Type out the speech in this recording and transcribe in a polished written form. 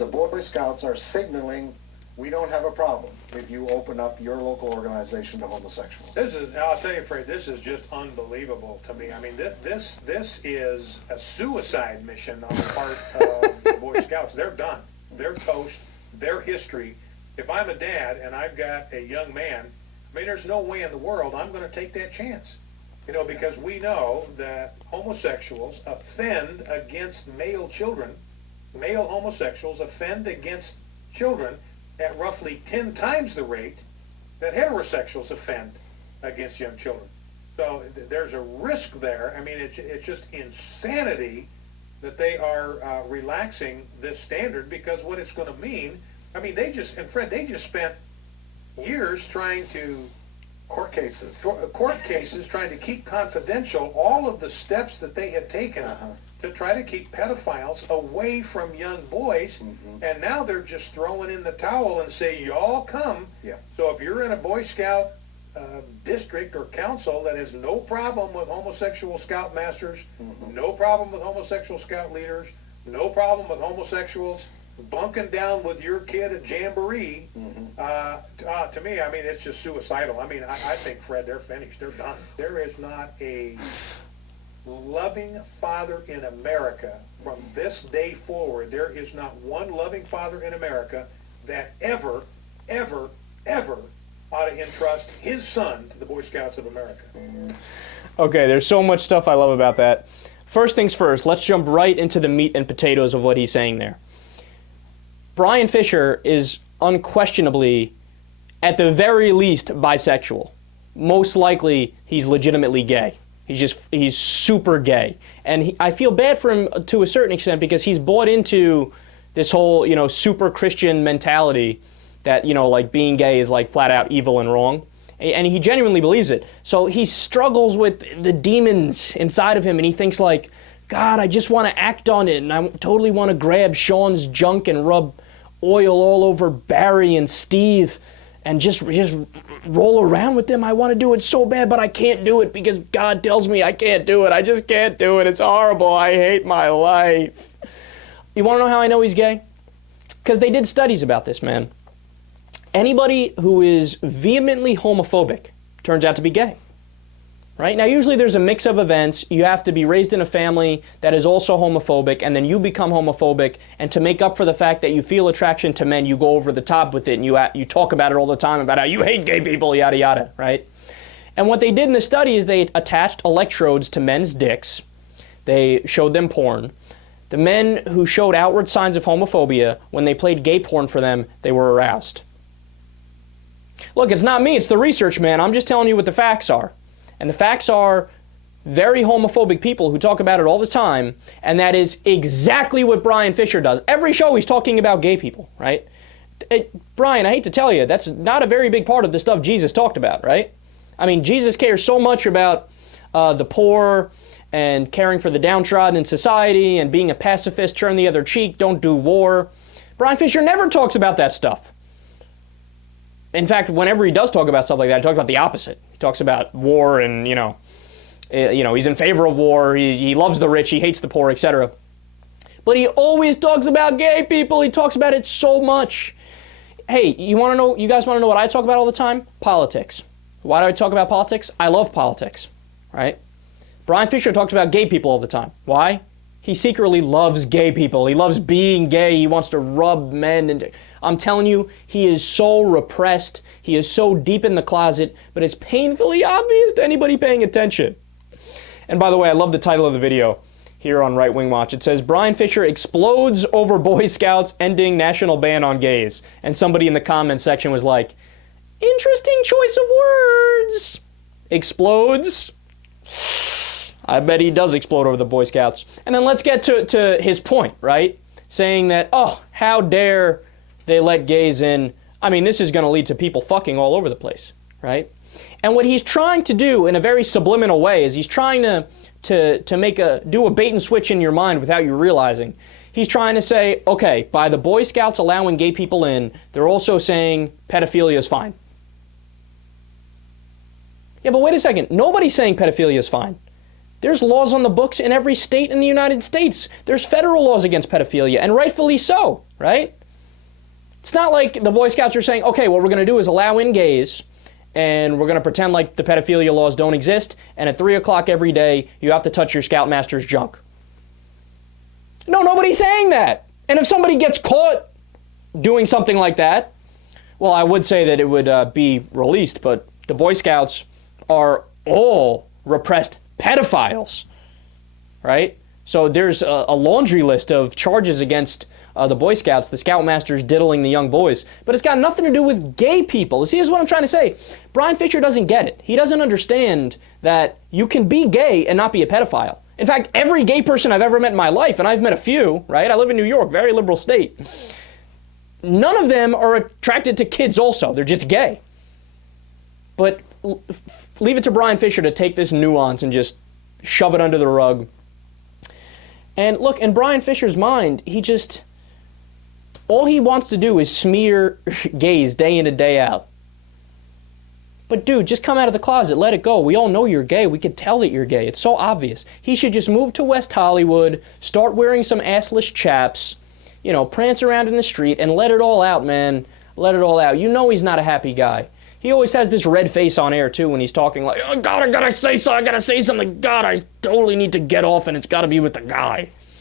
the Boy Scouts are signaling we don't have a problem if you open up your local organization to homosexuals. I'll tell you, Fred, this is just unbelievable to me. I mean, this is a suicide mission on the part of the Boy Scouts. They're done. They're toast. Their history. If I'm a dad and I've got a young man, I mean, there's no way in the world I'm going to take that chance. You know, because we know that homosexuals offend against male children. Male homosexuals offend against children at roughly 10 times the rate that heterosexuals offend against young children. So there's a risk there. I mean, it's just insanity that they are relaxing this standard, because what it's going to mean, I mean, they just spent years trying to court cases trying to keep confidential all of the steps that they had taken to try to keep pedophiles away from young boys, and now they're just throwing in the towel and say, y'all come. Yeah. So if you're in a Boy Scout district or council that has no problem with homosexual scoutmasters, no problem with homosexual scout leaders, no problem with homosexuals bunking down with your kid at Jamboree, to me, I mean, it's just suicidal. I mean, I think, Fred, they're finished. They're done. There is not a loving father in America from this day forward. There is not one loving father in America that ever ought to entrust his son to the Boy Scouts of America. Okay, there's so much stuff I love about that. First things first, let's jump right into the meat and potatoes of what he's saying there. Bryan Fischer is unquestionably, at the very least, bisexual. Most likely, he's legitimately gay. He's super gay. And I feel bad for him to a certain extent, because he's bought into this whole, super Christian mentality that, like being gay is like flat out evil and wrong. And he genuinely believes it. So he struggles with the demons inside of him, and he thinks like, God, I just want to act on it, and I totally want to grab Sean's junk and rub oil all over Barry and Steve and just roll around with them. I want to do it so bad, but I can't do it because God tells me I can't do it. I just can't do it. It's horrible. I hate my life. You want to know how I know he's gay? Because they did studies about this, man. Anybody who is vehemently homophobic turns out to be gay. Right? Now, usually there's a mix of events. You have to be raised in a family that is also homophobic, and then you become homophobic, and to make up for the fact that you feel attraction to men, you go over the top with it, and you talk about it all the time, about how you hate gay people, yada, yada, right? And what they did in the study is they attached electrodes to men's dicks. They showed them porn. The men who showed outward signs of homophobia, when they played gay porn for them, they were aroused. Look, it's not me, it's the research, man. I'm just telling you what the facts are. And the facts are very homophobic people who talk about it all the time, and that is exactly what Bryan Fischer does. Every show he's talking about gay people, right? Brian, I hate to tell you, that's not a very big part of the stuff Jesus talked about, right? I mean, Jesus cares so much about the poor and caring for the downtrodden in society and being a pacifist, turn the other cheek, don't do war. Bryan Fischer never talks about that stuff. In fact, whenever he does talk about stuff like that, he talks about the opposite. He talks about war and, he's in favor of war, he loves the rich, he hates the poor, etc. But he always talks about gay people. He talks about it so much. Hey, you guys want to know what I talk about all the time? Politics. Why do I talk about politics? I love politics, right? Bryan Fischer talks about gay people all the time. Why? He secretly loves gay people. He loves being gay. He wants to rub men. And I'm telling you, he is so repressed. He is so deep in the closet, but it's painfully obvious to anybody paying attention. And by the way, I love the title of the video here on Right Wing Watch. It says, Bryan Fischer explodes over Boy Scouts ending national ban on gays. And somebody in the comments section was like, interesting choice of words. Explodes. I bet he does explode over the Boy Scouts. And then let's get to his point, right? Saying that, oh, how dare they let gays in. I mean, this is going to lead to people fucking all over the place, right? And what he's trying to do in a very subliminal way is he's trying to do a bait and switch in your mind without you realizing. He's trying to say, okay, by the Boy Scouts allowing gay people in, they're also saying pedophilia is fine. Yeah, but wait a second. Nobody's saying pedophilia is fine. There's laws on the books in every state in the United States. There's federal laws against pedophilia, and rightfully so, right? It's not like the Boy Scouts are saying, okay, what we're going to do is allow in gays, and we're going to pretend like the pedophilia laws don't exist, and at 3 o'clock every day, you have to touch your Scoutmaster's junk. No, nobody's saying that. And if somebody gets caught doing something like that, well, I would say that it would be released, but the Boy Scouts are all repressed pedophiles, right? So there's a laundry list of charges against the Boy Scouts, the Scoutmasters diddling the young boys. But it's got nothing to do with gay people. See, this is what I'm trying to say. Bryan Fischer doesn't get it. He doesn't understand that you can be gay and not be a pedophile. In fact, every gay person I've ever met in my life, and I've met a few, right? I live in New York, very liberal state. None of them are attracted to kids also. They're just gay. But leave it to Bryan Fischer to take this nuance and just shove it under the rug. And look, in Bryan Fischer's mind, all he wants to do is smear gays day in and day out. But dude, just come out of the closet, let it go. We all know you're gay. We could tell that you're gay. It's so obvious. He should just move to West Hollywood, start wearing some assless chaps, prance around in the street and let it all out, man. Let it all out. You know he's not a happy guy. He always has this red face on air, too, when he's talking like, oh, God, I gotta say something. God, I totally need to get off, and it's gotta be with the guy.